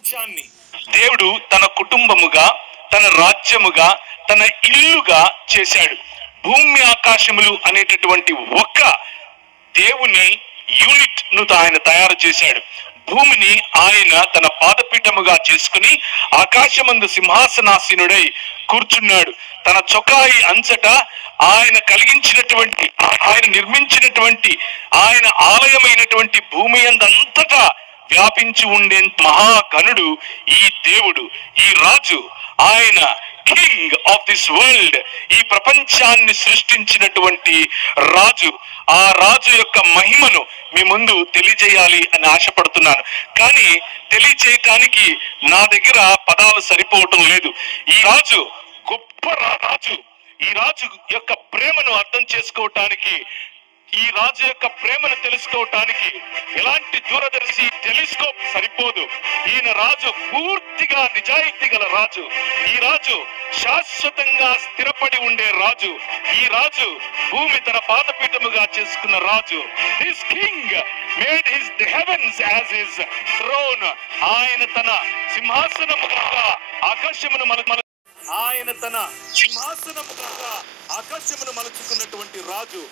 ప్రపంచాన్ని. దేవుడు తన కుటుంబముగా తన రాజ్యముగా తన ఇల్లుగా చేశాడు. భూమి ఆకాశములు అనేటటువంటి ఒక్క దేవుని యూనిట్ను ఆయన తయారు చేశాడు. భూమిని ఆయన తన పాదపీఠముగా చేసుకుని ఆకాశమందు సింహాసనాసీనుడై కూర్చున్నాడు. తన చొకాయి అంచట ఆయన కలిగించినటువంటి ఆయన నిర్మించినటువంటి ఆయన ఆలయమైనటువంటి భూమి అందంతటా వ్యాపించి ఉండే మహాగణుడు ఈ దేవుడు ఈ రాజు ఆయన కింగ్ ఆఫ్ దిస్ వరల్డ్ ఈ ప్రపంచాన్ని సృష్టించినటువంటి రాజు. ఆ రాజు యొక్క మహిమను మీ ముందు తెలియజేయాలి అని ఆశపడుతున్నాను. కానీ తెలియచేయటానికి నా దగ్గర పదాలు సరిపోవటం లేదు. ఈ రాజు గొప్ప రాజు. ఈ రాజు యొక్క ప్రేమను అర్థం చేసుకోవటానికి ఈ రాజు యొక్క ప్రేమను తెలుసుకోవటానికి ఎలాంటి దూరదర్శి టెలిస్కోప్ సరిపోదు. ఈయన రాజు పూర్తిగా నిజాయితీ గల రాజు. ఈ రాజు శాశ్వతంగా స్థిరపడి ఉండే రాజు. ఈ రాజు భూమి తన పాదపీఠముగా చేసుకున్న రాజు. This king made his the heavens as his throne ఆయన తన సింహాసనముగా ఆకాశమును మన ఆయన తన సింహాసనముగా ఆకాశమును మలుచుకున్నటువంటి రాజు.